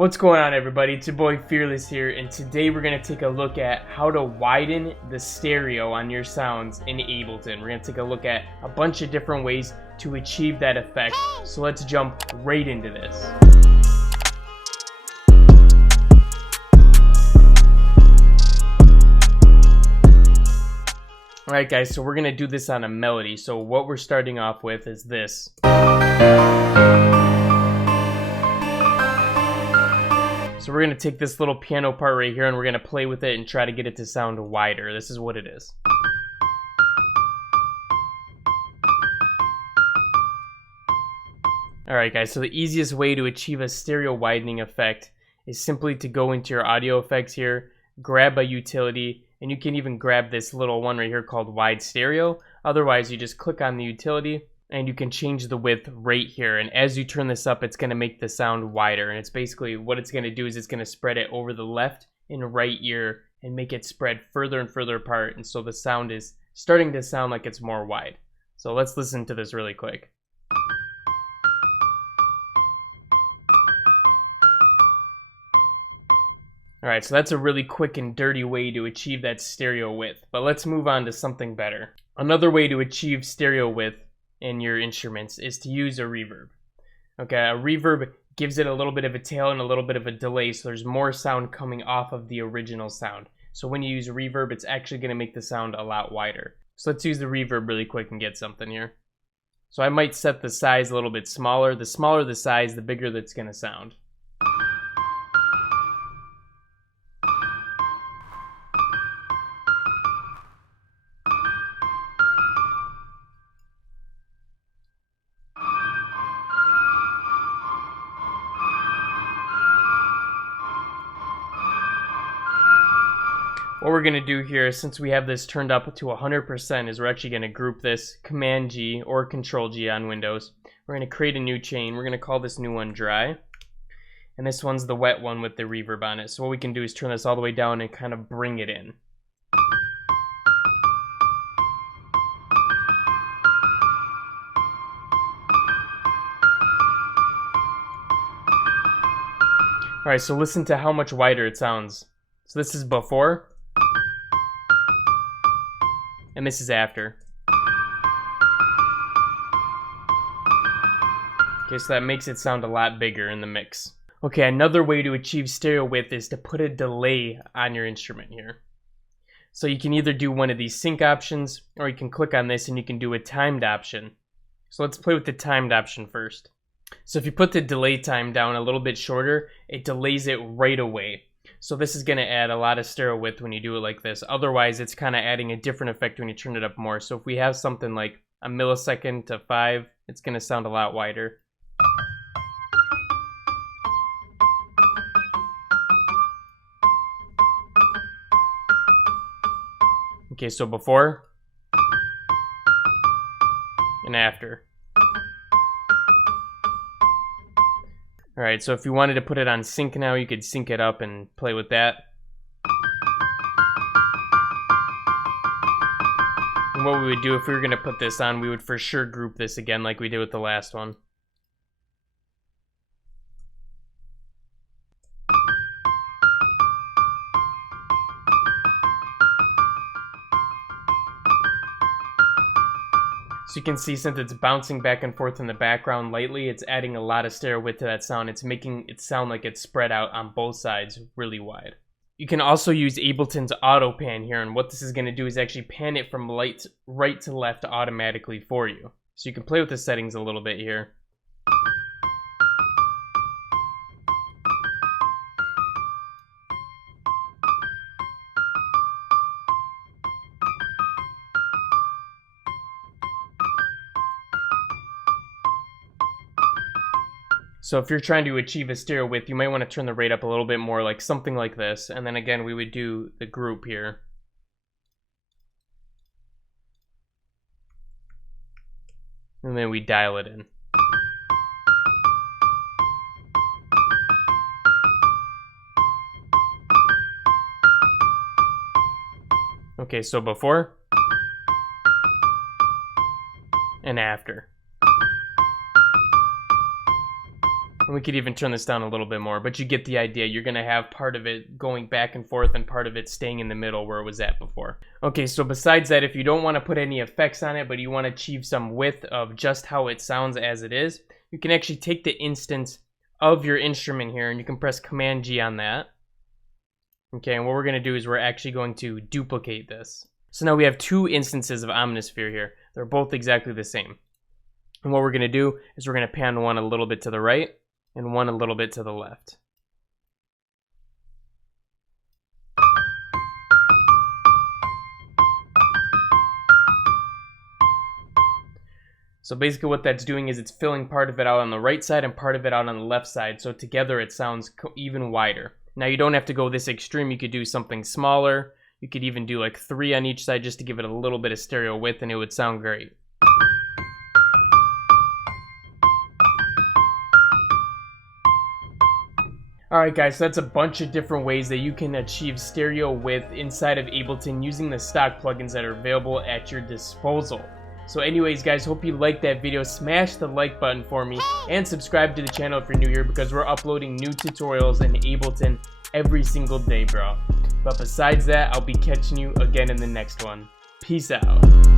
What's going on, everybody? It's your boy Fearless here, and today we're going to take a look at how to widen the stereo on your sounds in Ableton. We're going to take a look at a bunch of different ways to achieve that effect, so let's jump right into this. Alright guys, so we're going to do this on a melody, so what we're starting off with is this. So we're going to take this little piano part right here and we're going to play with it and try to get it to sound wider. This is what it is. Alright guys, so the easiest way to achieve a stereo widening effect is simply to go into your audio effects here, grab a utility, and you can even grab this little one right here called wide stereo. Otherwise, you just click on the utility and you can change the width right here, and as you turn this up, it's going to make the sound wider, and it's basically what it's going to do is it's going to spread it over the left and right ear and make it spread further and further apart, and so the sound is starting to sound like it's more wide. So let's listen to this really quick. Alright, so that's a really quick and dirty way to achieve that stereo width, but let's move on to something better. Another way to achieve stereo width in your instruments is to use a reverb. Okay, a reverb gives it a little bit of a tail and a little bit of a delay, so there's more sound coming off of the original sound. So when you use a reverb, it's actually going to make the sound a lot wider. So let's use the reverb really quick and get something here. So I might set the size a little bit smaller. The smaller the size, the bigger that's going to sound. What we're going to do here, since we have this turned up to 100%, is we're actually going to group this Command G or Control G on Windows. We're going to create a new chain. We're going to call this new one dry. And this one's the wet one with the reverb on it. So what we can do is turn this all the way down and kind of bring it in. Alright, so listen to how much wider it sounds. So this is before. And this is after. Okay, so that makes it sound a lot bigger in the mix. Okay, another way to achieve stereo width is to put a delay on your instrument here. So you can either do one of these sync options, or you can click on this and you can do a timed option. So let's play with the timed option first. So if you put the delay time down a little bit shorter, it delays it right away. So this is going to add a lot of stereo width when you do it like this. Otherwise, it's kind of adding a different effect when you turn it up more. So if we have something like a millisecond to 5, it's going to sound a lot wider. Okay, so before and after. Alright, so if you wanted to put it on sync now, you could sync it up and play with that. And what we would do if we were going to put this on, we would for sure group this again like we did with the last one. So you can see, since it's bouncing back and forth in the background lightly, it's adding a lot of stereo width to that sound. It's making it sound like it's spread out on both sides really wide. You can also use Ableton's auto pan here, and what this is going to do is actually pan it from right to left automatically for you. So you can play with the settings a little bit here. So if you're trying to achieve a stereo width, you might want to turn the rate up a little bit more, like something like this. And then again, we would do the group here. And then we dial it in. Okay, so before and after. And we could even turn this down a little bit more, but you get the idea. You're gonna have part of it going back and forth and part of it staying in the middle where it was at before. Okay, so besides that, if you don't want to put any effects on it, but you want to achieve some width of just how it sounds as it is, you can actually take the instance of your instrument here and you can press Command G on that. Okay, and what we're gonna do is we're actually going to duplicate this. So now we have two instances of Omnisphere here. They're both exactly the same. And what we're gonna do is we're gonna pan one a little bit to the right and one a little bit to the left. So basically what that's doing is it's filling part of it out on the right side and part of it out on the left side, so together it sounds even wider. Now you don't have to go this extreme, you could do something smaller. You could even do like 3 on each side just to give it a little bit of stereo width and it would sound great. Alright guys, so that's a bunch of different ways that you can achieve stereo width inside of Ableton using the stock plugins that are available at your disposal. So anyways guys, hope you liked that video. Smash the like button for me and subscribe to the channel if you're new here because we're uploading new tutorials in Ableton every single day, bro. But besides that, I'll be catching you again in the next one. Peace out.